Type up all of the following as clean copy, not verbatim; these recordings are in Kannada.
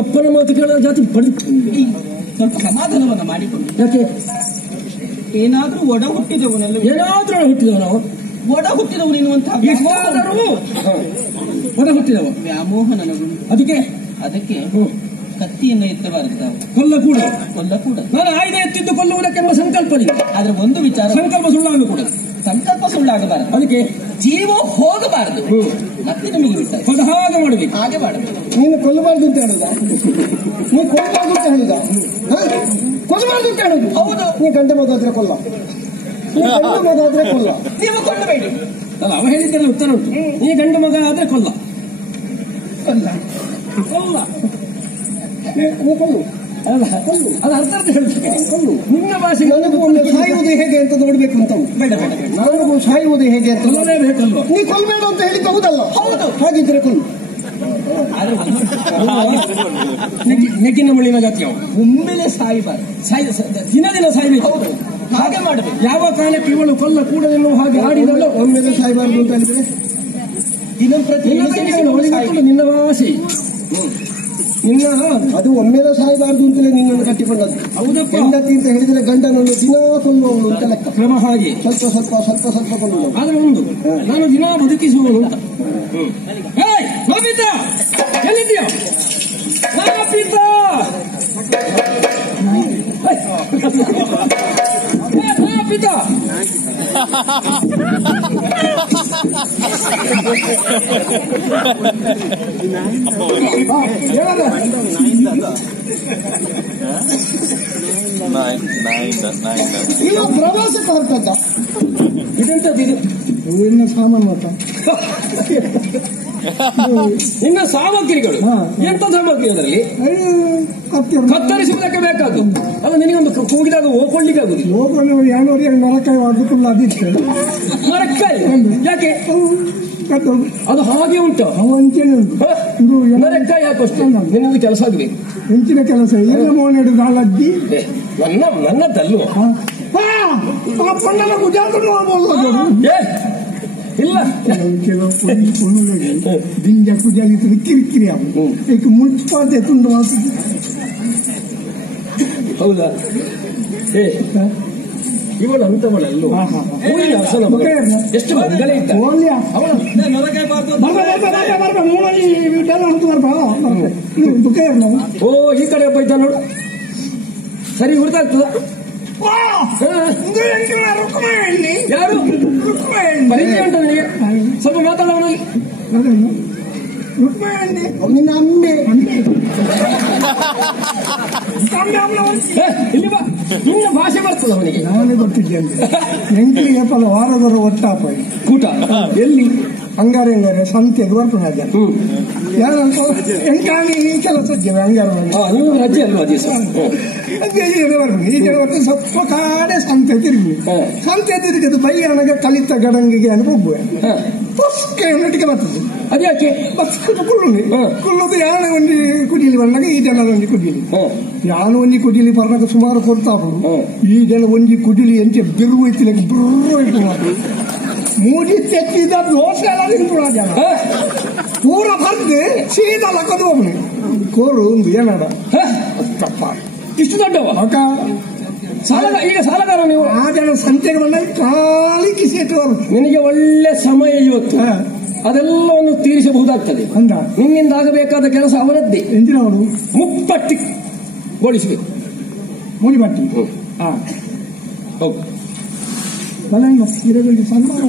ಅಪ್ಪನ ಮಾತು ಕೇಳೋ ಜಾತಿ ಸ್ವಲ್ಪ ಸಮಾಧಾನವನ್ನು ಮಾಡಿಕೊಂಡು ಯಾಕೆ ಏನಾದ್ರೂ ಒಡ ಹುಟ್ಟಿದವನಲ್ಲ ಏನಾದ್ರೂ ಹುಟ್ಟಿದವ ನಾವು ಒಡ ಹುಟ್ಟಿದವನು ಎನ್ನುವಂತಹ ಒಡ ಹುಟ್ಟಿದವ ವ್ಯಾಮೋಹ ನನಗುಂಟು. ಅದಕ್ಕೆ ಕತ್ತಿಯನ್ನು ಎತ್ತಬಾರದು, ಕೊಲ್ಲ ಕೂಡ ನಾನು ಆಯುಧ ಎತ್ತಿದ್ದು ಕೊಲ್ಲುವುದಕ್ಕೆಂಬ ಸಂಕಲ್ಪದಿಂದ. ಆದ್ರೆ ಒಂದು ವಿಚಾರ, ಸಂಕಲ್ಪ ಸುಳ್ಳಾಗು ಕೂಡ ಸಂಕಲ್ಪ ಸುಳ್ಳಾಗಬಾರದು, ಅದಕ್ಕೆ ಜೀವ ಹೋಗಬಾರದು. ಮತ್ತೆ ನಿಮಗೆ ಬಿಟ್ಟ ಹಾಗೆ ಮಾಡಬೇಕು. ನೀನು ಕೊಲ್ಲಬಾರ್ದು ಅಂತ ಹೇಳುದ? ನೀನು ಕೊಲ್ಲಬಾರ್ದು ಅಂತ ಹೇಳುದ? ಕೊಲ್ಲಬಾರ್ದು ಅಂತ ಹೇಳುದು? ಹೌದು. ನೀ ಗಂಟೆ ಮಗಾದ್ರೆ ಕೊಲ್ಲ, ಗಂಡು ಮಗಾದ್ರೆ ಕೊಲ್ಲ. ನೀವು ಕೊಳ್ಳಬೇಡಿ. ಅಲ್ಲ, ಅವ ಹೇಳಿದ್ದೆಲ್ಲ ಉತ್ತರ ಉಂಟು. ನೀ ಗಂಡು ಮಗ ಆದ್ರೆ ಕೊಲ್ಲ. ನೀ ಕೊಲ್ಲು. ಅಲ್ಲ, ಅದು ಅರ್ಥ ಹೇಳ್ತೇನೆ. ಕೊಲ್ಲು. ನಿನ್ನ ಭಾಷೆ ನನಗೂ ಸಾಯುವುದು ಹೇಗೆ ಅಂತ ನೋಡ್ಬೇಕು ಅಂತ ಉಂಟು. ಬೇಡ, ನನಗೂ ಸಾಯುವುದು ಹೇಗೆ ಅಂತ ಕೊಲ್ಲಲೇಬೇಕಲ್ವ? ನೀ ಕೊಲ್ಬೇಡ ಅಂತ ಹೇಳಿದ್ದು ಹೌದಲ್ಲ? ಹೌದು. ಹಾಗಿದ್ರೆ ಕೊಲ್ಲು. ನೆಕ್ಕಿನ ಮುಳಿನ ಜಾತಿ ಅವ. ಒಮ್ಮೆಲೆ ಸಾಯಬಾರದು, ದಿನ ಸಾಯ್ಬೇಕು. ಹೌದು, ಹಾಗೆ ಮಾಡಬೇಕು. ಯಾವ ಕಾಲಕ್ಕೆ ಇವಳು ಕೊಲ್ಲ ಕೂಡ ಎನ್ನುವ ಹಾಗೆ ಆಡಿದಳು. ಒಮ್ಮೆಲೆ ಸಾಯಬಾರ್ದು ಅಂತ ಹೇಳಿದ್ರೆ ದಿನಂಪ್ರತಿ ನಿನ್ನ ಭಾಷೆ ನಿನ್ನ ಅದು ಒಮ್ಮೆಲೆ ಸಾಯಬಾರ್ದು ಅಂತಲೇ ನಿನ್ನನ್ನು ಕಟ್ಟಿಕೊಂಡದ್ದು. ಹೌದಪ್ಪ. ಹೆಂಡತಿ ಅಂತ ಹೇಳಿದ್ರೆ ಗಂಡನನ್ನು ದಿನ ಕೊಲ್ಲುವವಳು ಅಂತ ಲೆಕ್ಕ. ಕ್ರಮ ಹಾಗೆ ಸ್ವಲ್ಪ ಕೊಲ್ಲುವಳು. ಆದ್ರೆ ಒಂದು ನಾನು ದಿನ ಬದುಕಿಸುವವನು ಅಂತ. ಎಲ್ಲಿದ್ದೀಯ? ಇಲ್ಲ, ಪ್ರವಾಸಕ್ಕೆ ಹೊರಟದ್ದ. ಇದೆಂತದ್ದು? ಇನ್ನು ಸಾಮಾನು ಮಾತ್ರ. ನಿನ್ನ ಸಾಮಗ್ರಿಗಳು ಎಂತ ಸಾಮಗ್ರಿ? ಅದರಲ್ಲಿ ಕತ್ತರಿಸುವುದಕ್ಕೆ ಬೇಕಾದ್ದು. ಅದು ನಿನಗೊಂದು ಕೂಗಿದಾಗ ಹೋಗ್ಕೊಳ್ಳಿಕ್ಕೆ ಆಗುದಿಲ್ಲ. ಹೋಗೋಣ ಯಾನೋರಿ ನರಕಾಯಿ ಅದಕ್ಕಲ್ಲ ಅದಿತ್ತು. ನರಕಾಯಿ ಯಾಕೆ? ಅದು ಹಾಗೆ ಉಂಟು. ಅಂಚೆನೆ ಉಂಟು. ನರಕಾಯಿ ಯಾಕಷ್ಟು? ನಿನ್ನದು ಕೆಲಸ ಆಗಬೇಕು. ಹೆಂಚಿನ ಕೆಲಸ ಎಲ್ಲ ಮೋನೆಡು ನಾಳದ್ದಿ ನನ್ನದಲ್ವ? ಪಣ್ಣನ ಗುಜಾತನು ಇಲ್ಲ, ಕೆಲವು ದಿಂಜ ಕುಜಾಗಿತ್ತು ಕಿರಿಕಿರಿ ಅವು ಈಗ ಮುನ್ಸಿಪಾಲ್ಟಿ ತುಂಡು ಮಾತು. ಹೌದಾ? ಇವಳು ಅಂತವಳಲ್ಲೂ ಎಷ್ಟು ಮಂಗಳೆ ಇದ್ದ. ಓ, ಈ ಕಡೆ ಬೈತ ನೋಡು. ಸರಿ ಹುಡ್ತಾಗ್ತದ. ಯಾರು ಪರಿಚಯ ಉಂಟು ನಿನಗೆ? ಸ್ವಲ್ಪ ಮಾತಾಡೋಣ. ನಿನ್ನ ಅಮ್ಮೆ ಇಲ್ಲಿ ಬಾ. ನಿನ್ನ ಭಾಷೆ ಬರ್ತದ ಅವನಿಗೆ. ನಾನೇ ಗೊತ್ತಿದ್ದೇನೆ. ಎಂಟಿಗೆ ಫಲ ವಾರದವರ ಒಟ್ಟಾಪ ಕೂಟ ಎಲ್ಲಿ? ಅಂಗಾರೆ ಸಂತೆಗೆ ಬರ್ತದೆ. ಯಾರಂತ ಎಂಟಾಣಿ ಈ ಕೆಲಸ ಅಂಗಾರ ನೀವು ರಜೆ ಅಲ್ವಾ ದಿವಸ? ಈ ಜನ ಸ್ವಲ್ಪ ಕಾಡೆ ಸಂತೆ ತಿರುಗಿ ಅದು ಬೈಯಣಗೆ ಕಲಿತ ಗಡಂಗಿಗೆ ಅಂತ ಹೋಗುವೆ. ಪುಸ್ಕೆ ಒಟ್ಟಿಗೆ ಬರ್ತದೆ. ಅದ್ಯಾಕೆ? ಬಸ್ ಕುಲ್ಲುದು ಯಾಣ ಒಂಜಿ ಕುಡಿಯಲಿ ಬಂದಾಗ ಈ ಜನ ಒಂಜಿ ಕುಡಿಯಲಿ ಯಾನು ಒಂಜಿ ಕುಡಿಯಲಿ ಬರ್ನಾಗ ಸುಮಾರು ಕೊಡ್ತಾವು. ಈ ಜನ ಒಂಜಿ ಕುಡಿಲಿ ಎಂಚೆ ಬಿರುವು ಇತ್ತಿಲಕ್ಕೆ ಬಿರು ಇಟ್ಟು ಮೂಡಿ ತೆಕ್ಕಿದ ದೋಸೆ ಎಲ್ಲ ನಿಂತು ಜನ ಪೂರ ಬರ್ದು ಸೀದಾ ಲಕ್ಕದು ಒಬ್ಬನು ಕೋರು ಒಂದು ಏನಾಡ ತಪ್ಪ ಇಷ್ಟು ದೊಡ್ಡವ ಅಕ್ಕ ಈಗ ಸಾಲಗಾರ ನೀವು. ಆ ಜನ ಸಂತೆಗೆ ಬಂದಾಗ ಖಾಲಿ ಕಿಸಿಟ್ಟು ನಿನಗೆ ಒಳ್ಳೆ ಸಮಯ ಇವತ್ತು. ಅದೆಲ್ಲವನ್ನು ತೀರಿಸಬಹುದಾಗ್ತದೆ. ಅಂದ ನಿನ್ನಿಂದ ಆಗಬೇಕಾದ ಕೆಲಸ ಅವರದ್ದೇ. ಎಂದಿನವರು ಮುಪ್ಪಟ್ಟಿ ಗೋಳಿಸಬೇಕು. ಮುನಿಬಟ್ಟಿ ಹೌದು. ಬಲಂಗ ಇರದಲ್ಲಿ ಸನ್ಮಾನ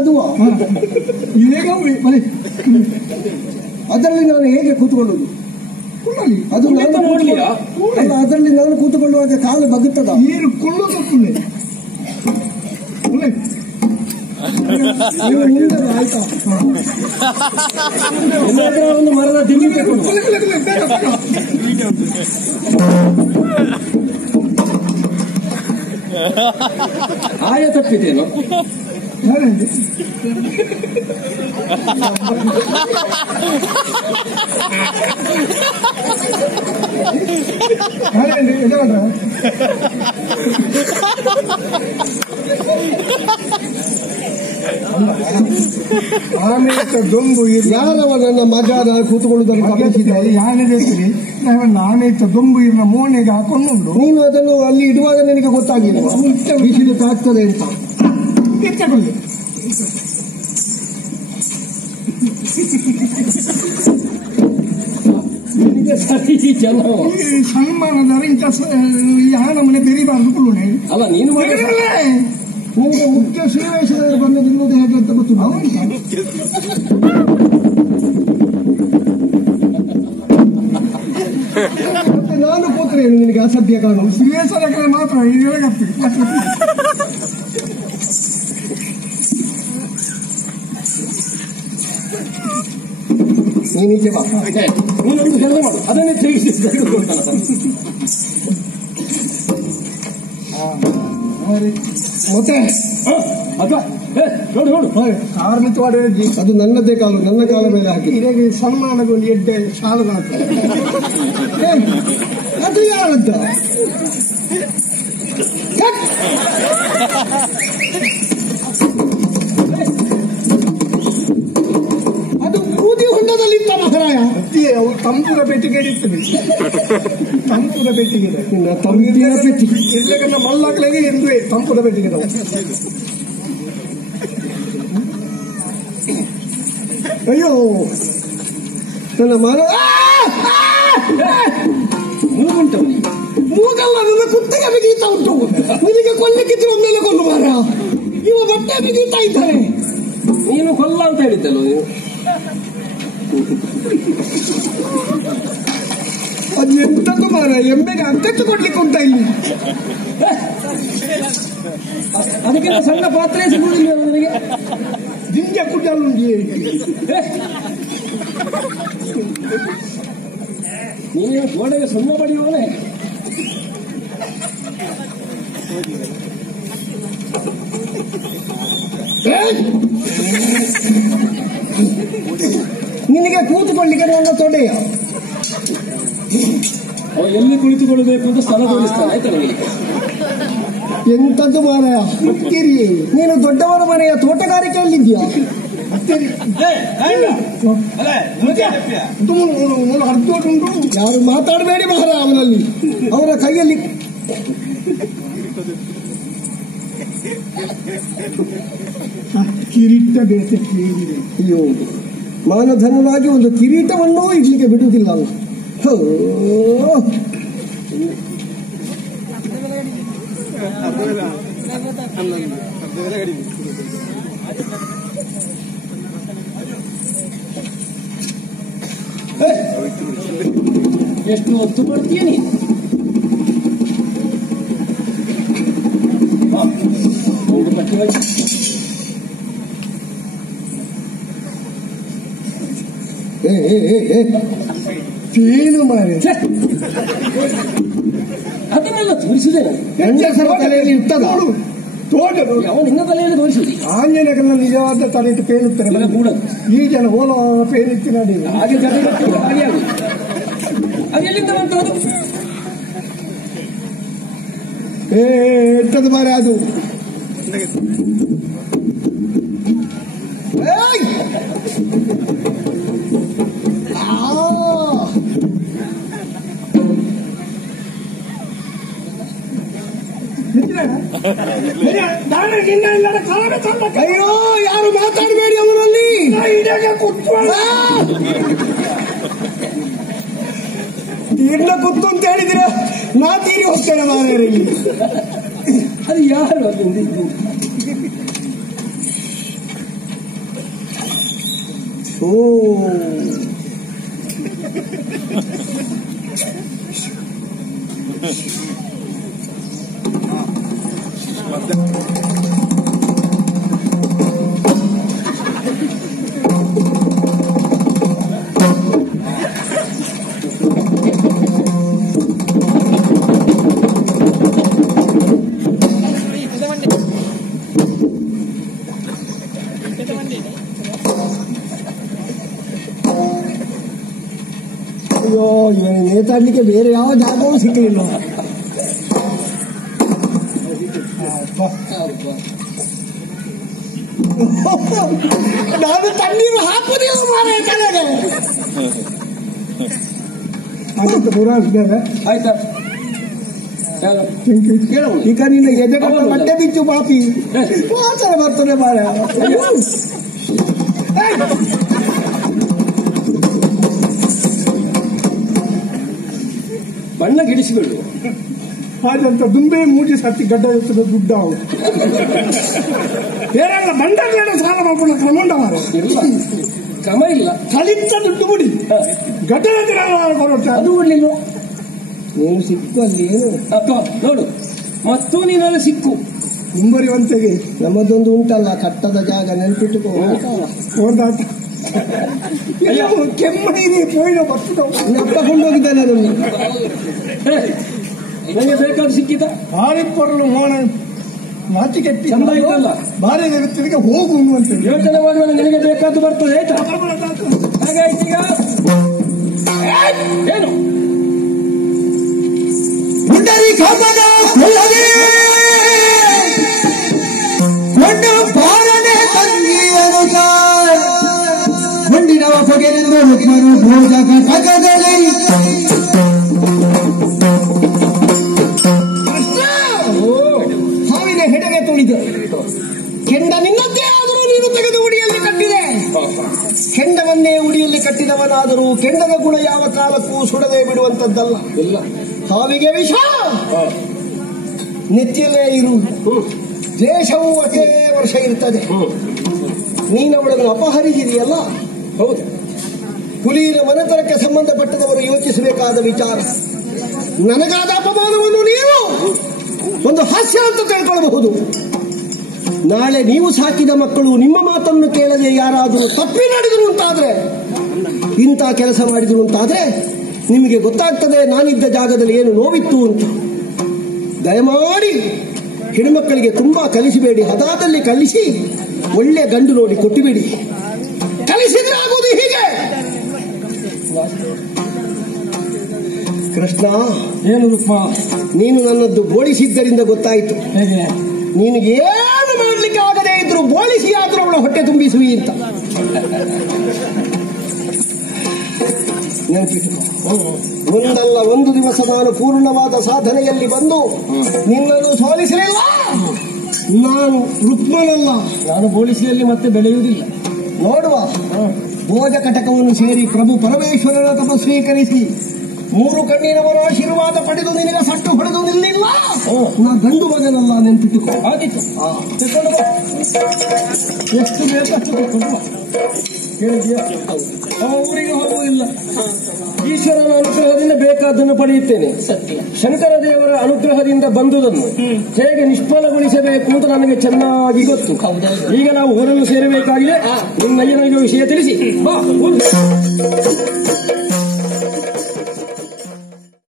ಅದು ಈಗ ಅದರಲ್ಲಿ ನಾನು ಹೇಗೆ ಕೂತ್ಕೊಳ್ಳುದು? ಅದು ಅದರಲ್ಲಿ ನಾನು ಕೂತ್ಕೊಳ್ಳುವಾಗ ಕಾಲು ಬಗ್ಗುತ್ತದ? ನೀರು ಕೊಳ್ಳೋದು ಆಯ್ತಾ? ಒಂದು ಮರದ ದಿಲ್ಲಿ ಆಯ ತಪ್ಪಿದೇನು? ದೊಂಬು ಯಾರವ ನನ್ನ ಮಗನ ಕೂತ್ಕೊಳ್ಳುವುದನ್ನು ಗಮನಿಸಿದ್ದಾರೆ? ಯಾನಿದೆ ನಾನೇ ದೊಂಬು ಇರ್ನ ಮೋನೆಗೆ ಹಾಕೊಂಡು ನೀನು ಅದನ್ನು ಅಲ್ಲಿ ಇಡುವಾಗ ನನಗೆ ಗೊತ್ತಾಗಿಲ್ಲ ಬಿಸಿಲು ತಾಗ್ತದೆ ಅಂತ. ಎತ್ತಕೊಳ್ಳಿ ಸನ್ಮಾನದ ಇಂಥ ಯಾರ ಮನೆ ಬೆರಿಬಾರ್ದು ಕೊಳ್ಳೋಣ ಅಲ್ಲ. ನೀನು ನಿಮಗೆ ಮುಖ್ಯ ಶ್ರೀವೇಶ್ವರ ಬಂದದಿರುವುದು ಹೇಗೆ ಅಂತ ಗೊತ್ತಿಲ್ಲ. ಮತ್ತೆ ನಾನು ಕೂತ್ರೆ ನಿನಗೆ ಅಸಭ್ಯ ಕಾರಣ ಶ್ರೀವೇಶ್ವರ ಮಾತ್ರ ನೀನೀಚೆ ಬಾ. ನೀನೊಂದು ಕೆಲಸ ಮಾಡು, ಅದನ್ನೇ ತೆಗೆಸಿ ಮತ್ತೆ ನೋಡು ನೋಡು ಕಾರ್ಮಿಕವಾಡ ಅದು ನನ್ನದೇ ಕಾಲು, ನನ್ನ ಕಾಲ ಮೇಲೆ ಹಾಕಿ ಇದಕ್ಕೆ ಸನ್ಮಾನಗೊಂಡು ಎಡ್ಡೆ ಶಾಲದ ಅದು ಯಾರದ್ದ? ಅದು ಬೂದಿ ಹೊಂಡದಲ್ಲಿ ಇತ್ತ ಮಹಾರಾಯ. ಅವು ತಂಪುರ ಪೆಟ್ಟಿಗೆ ಇರ್ತದೆ, ತಂಪುರ ಪೆಟ್ಟಿಗೆ ತಂಪಿನ ಪೆಟ್ಟಿಗೆ ಇರ್ಲಕನ್ನ ಮಲ್ಲಾಕ್ಲೆಗೆ ಎಂದುವೆ ತಂಪುರ ಪೆಟ್ಟಿಗೆ. ಅಯ್ಯೋ ನನ್ನ ಮರ ಮೂಗುಂಟು, ಮೂಗಲ್ಲ ನನ್ನ ಕುತ್ತಿಗೆ ಬಿಗೀತಾ ಉಂಟು. ನಿನಗೆ ಕೊಲ್ಲಕ್ಕಿದ್ರೆ ಒಮ್ಮೆಲೆ ಕೊಲ್ಲು ಮಾರ. ಇವ ಬಟ್ಟೆ ಬಿಗೀತಾ ಇದ್ದಾನೆ. ನೀನು ಕೊಲ್ಲ ಅಂತ ಹೇಳಿದ್ದಲ್ಲ ನೀವು. ಅದು ಎಂತದ್ದು ಮಾರ, ಎಮ್ಮೆಗೆ ಅರ್ಧಕ್ಕೆ ಕೊಡ್ಲಿಕ್ಕೆ ಉಂಟ ಇಲ್ಲಿ. ಅದಕ್ಕೆ ಸಣ್ಣ ಪಾತ್ರೆ ಸಿಗುವುದಿಲ್ಲ ನನಗೆ. ಜಿಂಜ ಕುಡ್ಡಲ್ಲಿ ನೀನು ಗೋಡೆಗೆ ಸುಣ್ಣ ಬಡಿಯೋನೆ. ನಿನಗೆ ಕೂತುಕೊಳ್ಳಿಕ್ಕೆ ನನ್ನ ತೊಡೆಯ ಎಲ್ಲಿ ಕುಳಿತುಕೊಳ್ಳಬೇಕು ಅಂತ ಸ್ಥಳ ತೋರಿಸ್ತಾನೆ. ಆಯ್ತಾ ನನಗೆ ಎಂತದ್ದು ಮಾರಾಯ ಮುಕ್ಕಿರಿ. ನೀನು ದೊಡ್ಡವರ ಮನೆಯ ತೋಟಗಾರಿಕೆಯಲ್ಲಿದ್ಯಾ? ಯಾರು ಮಾತಾಡಬೇಡಿ ಮಹಾರ ಅವನಲ್ಲಿ. ಅವರ ಕೈಯಲ್ಲಿ ಕಿರೀಟ ಬೇಸೆ. ಅಯ್ಯೋ, ಮಾನಧನವಾಗಿ ಒಂದು ಕಿರೀಟವನ್ನೂ ಇಡ್ಲಿಕ್ಕೆ ಬಿಡುವುದಿಲ್ಲ ಅಲ್ಲ. ಎಷ್ಟು ಹೊತ್ತು ಮಾಡ್ತೀಯ ನೀನು? ಏನು ಮಾರೆ ಅದನ್ನೆಲ್ಲ ತೋರಿಸಿದ್ದೇನೆ. ತಲೆಯಲ್ಲಿ ಇರ್ತದ ಯಾವ ನಿನ್ನ ತಲೆಯಲ್ಲಿ ತೋರಿಸುದು? ಆಂಜನೇಯನ ನಿಜವಾದ ತಲೆ ಇಟ್ಟು ಪೇಳುತ್ತಾರೆ ಕೂಡ. ಈ ಜನ ಓಲ ಪೇಲಿತ್ತು ನೋಡಿ ಹಾಗೆ ಹಾಗೆ ಆಗುದು. ಅದೆಲ್ಲಿಂದ ಬಂತದ್ದು? ಎಂತದ್ದು ಮಾರೆ ಅದು? ಅಯ್ಯೋ, ಯಾರು ಮಾತಾಡಬೇಡಿ ಅವರಲ್ಲಿ. ತೀರ್ನ ಕುತ್ತು ಅಂತ ಹೇಳಿದ್ರೆ ನಾ ತೀರಿ ಹೋಗ್ತೇನೆ ಮಾರಲ್ಲಿ. ಅದು ಯಾರು ಓ ಅಯ್ಯೋ ಇವನು ನೇತಾಡ್ಲಿಕ್ಕೆ ಬೇರೆ ಯಾವ ಜಾಗವೂ ಸಿಕ್ಕಲಿಲ್ಲ. ನಾನು ತಣ್ಣೀರು ಹಾಕುವುದಿಲ್ಲ ಮಾರೇ ತಲೆಗೆ. ಅದಕ್ಕೆ ದೂರಾಗಿದ್ದಾರೆ. ಆಯ್ತಾ ಈಗ ನಿನ್ನ ಎದೆ ಬಟ್ಟೆ ಬಿಚ್ಚು ಪಾಪಿ ಮಾತ್ರ ಬರ್ತದೆ ಮಾರ. ಬಣ್ಣ ಗಿಡಿಸಿಬಿಡು. ಹಾಗಂತ ದುಂಬೆ ಮೂಜಿ ಸತ್ತಿ ಗಡ್ಡ ಇರ್ತದೆ ದುಡ್ಡ ಅವು ಬೇರೆಲ್ಲ ಬಂಡಗಳ ಸಾಲ ಮಾಡ್ಕೊಂಡು ಕ್ರಮಂಡ ಮಾರ. ಕ್ರಮ ಇಲ್ಲ, ಕಳಿತ ದುಡ್ಡು ಬಿಡಿ ಗಡ್ಡ ಅದು ಬಿಡ್ಲಿಲ್ಲ. ನೀನು ಸಿಕ್ಕು ಅಲ್ಲಿ ಏನು ಅಪ್ಪ ನೋಡು, ಮತ್ತು ನೀನಲ್ಲಿ ಸಿಕ್ಕು ಮುಂಬರಿವಂತೆಗೆ ನಮ್ಮದೊಂದು ಉಂಟಲ್ಲ ಕಟ್ಟದ ಜಾಗ ನೆನಪಿಟ್ಟುಕೋ. ಹೋದಾಟ ಕೆಮ್ಮನಿ ಪೋಯಿನ ಬರ್ತದ ನಪ್ಪಕೊಂಡೋಗಿದ್ದಾನೆ ಅದನ್ನು. ನನಗೆ ಬೇಕಾದ ಸಿಕ್ಕಿದ ಭಾರಿ ಕೊರಲು ಮೋಣ ನಾಚಿಕೆ ಚಂದ ಇದ್ದಲ್ಲ, ಭಾರಿ ವ್ಯಕ್ತಿಗೆ ಹೋಗು ಅಂತ ಯೋಚನೆ ಮಾಡುವಾಗ ನಿನಗೆ ಬೇಕಾದ್ದು ಬರ್ತದೆ. ಆಯ್ತಾ ಹಾಗಾಯ್ತು. ಈಗ ಏನು ಮುಂಡರಿ ಖಾತದ ಕೊಂಡು ಬಾರನೆ ತಂಗಿಯನು ಮಂಡಿನವ ಬಗೆರೆಂದು ರುಕ್ಮರು ಭೋಜ ಘಟಕದಲ್ಲಿ ಹಾವಿನ ಹೆಡೆಗೆ ತುಳಿದು ಕೆಂಡ ನಿನ್ನದ್ದೇ ಆದರೂ ನೀನು ತೆಗೆದು ಉಡಿಯಲ್ಲಿ ಕಟ್ಟಿದೆ. ಕೆಂಡವನ್ನೇ ಉಡಿಯಲ್ಲಿ ಕಟ್ಟಿದವನಾದರೂ ಕೆಂಡದ ಗುಣ ಯಾವ ಕಾಲಕ್ಕೂ ಸುಡದೆ ಬಿಡುವಂತದ್ದಲ್ಲ. ಹಾವಿಗೆ ವಿಷ ನೆತ್ತಿಯಲ್ಲೇ ಇರುವುದು, ದೇಶವು ಅಷ್ಟೇ ವರ್ಷ ಇರ್ತದೆ. ನೀನವಳನ್ನು ಅಪಹರಿಸಿದೆಯಲ್ಲ, ಹೌದು. ಹುಲಿಯ ಮನೆತನಕ್ಕೆ ಸಂಬಂಧಪಟ್ಟದವರು ಯೋಚಿಸಬೇಕಾದ ವಿಚಾರ. ನನಗಾದ ಅಪಮಾನವನ್ನು ನೀವು ಒಂದು ಹಾಸ್ಯ ಅಂತ ತಿಳ್ಕೊಳ್ಳಬಹುದು. ನಾಳೆ ನೀವು ಸಾಕಿದ ಮಕ್ಕಳು ನಿಮ್ಮ ಮಾತನ್ನು ಕೇಳದೆ ಯಾರಾದರೂ ತಪ್ಪಿ ನಡೆದರು ಅಂತಾದ್ರೆ, ಇಂಥ ಕೆಲಸ ಮಾಡಿದ್ರು ಅಂತಾದ್ರೆ ನಿಮಗೆ ಗೊತ್ತಾಗ್ತದೆ ನಾನಿದ್ದ ಜಾಗದಲ್ಲಿ ಏನು ನೋವಿತ್ತು ಅಂತ. ದಯಮಾಡಿ ಹೆಣ್ಮಕ್ಕಳಿಗೆ ತುಂಬಾ ಕಲಿಸಬೇಡಿ, ಹದಾದಲ್ಲಿ ಕಲಿಸಿ ಒಳ್ಳೆ ಗಂಡು ನೋಡಿ ಕೊಟ್ಟುಬಿಡಿ. ಕಲಿಸಿದ್ರೆ ಆಗುವುದು ಹೀಗೆ. ಕೃಷ್ಣ, ಏನು ರೂಪ, ನೀನು ನನ್ನದ್ದು ಬೋಳಿಸಿದ್ದರಿಂದ ಗೊತ್ತಾಯಿತು. ಹೇಗೆ ನೀನು ಏನು ಮಾಡಲಿಕ್ಕೆ ಆಗದೇ ಇದ್ರು ಬೋಳಿಸಿ ಆದ್ರೂ ಅವಳ ಹೊಟ್ಟೆ ತುಂಬಿಸುವಿ ಅಂತ ನೆನಪಿಟ್ಟುಕೋ. ಒಂದಲ್ಲ ಒಂದು ದಿವಸ ನಾನು ಪೂರ್ಣವಾದ ಸಾಧನೆಯಲ್ಲಿ ಬಂದು ನಿನ್ನನ್ನು ಸೋಲಿಸಲಿಲ್ಲ. ನಾನು ರುಕ್ಮನಲ್ಲ, ನಾನು ಬೋಳಿಸಿಯಲ್ಲಿ ಮತ್ತೆ ಬೆಳೆಯುವುದಿಲ್ಲ. ನೋಡುವ. ಭೋಜ ಕಟಕವನ್ನು ಸೇರಿ ಪ್ರಭು ಪರಮೇಶ್ವರನ ತಪ ಸ್ವೀಕರಿಸಿ 3 ಕಣ್ಣಿನವರ ಆಶೀರ್ವಾದ ಪಡೆದು ನಿನಗೆ ಸಟ್ಟು ಹೊಡೆದು ನಿಲ್ಲಿಲ್ಲ. ನಾ ಗಂಡು ಮಗನಲ್ಲ, ನೆನಪಿಟ್ಟುಕೋ. ಆದಿತ್ತು ತೆಕೊಂಡು ಬಾ, ಎಷ್ಟು ಬೇಕಷ್ಟು ತೆಕೊಂಡು ಬಾ. ಕೇಳಿದ್ಯಾ? ಊರಿಗೆ ಹೋಗುವುದಿಲ್ಲ. ಈಶ್ವರನ ಅನುಗ್ರಹದಿಂದ ಬೇಕಾದ್ದನ್ನು ಪಡೆಯುತ್ತೇನೆ. ಶಂಕರ ದೇವರ ಅನುಗ್ರಹದಿಂದ ಬಂದುದನ್ನು ಹೇಗೆ ನಿಷ್ಫಲಗೊಳಿಸಬೇಕು ಅಂತ ನನಗೆ ಚೆನ್ನಾಗಿ ಗೊತ್ತು. ಈಗ ನಾವು ಊರನ್ನು ಸೇರಬೇಕಾಗಿದೆ. ನಿನ್ನಯ್ಯನಿಗೆ ವಿಷಯ ತಿಳಿಸಿ ಬಾ.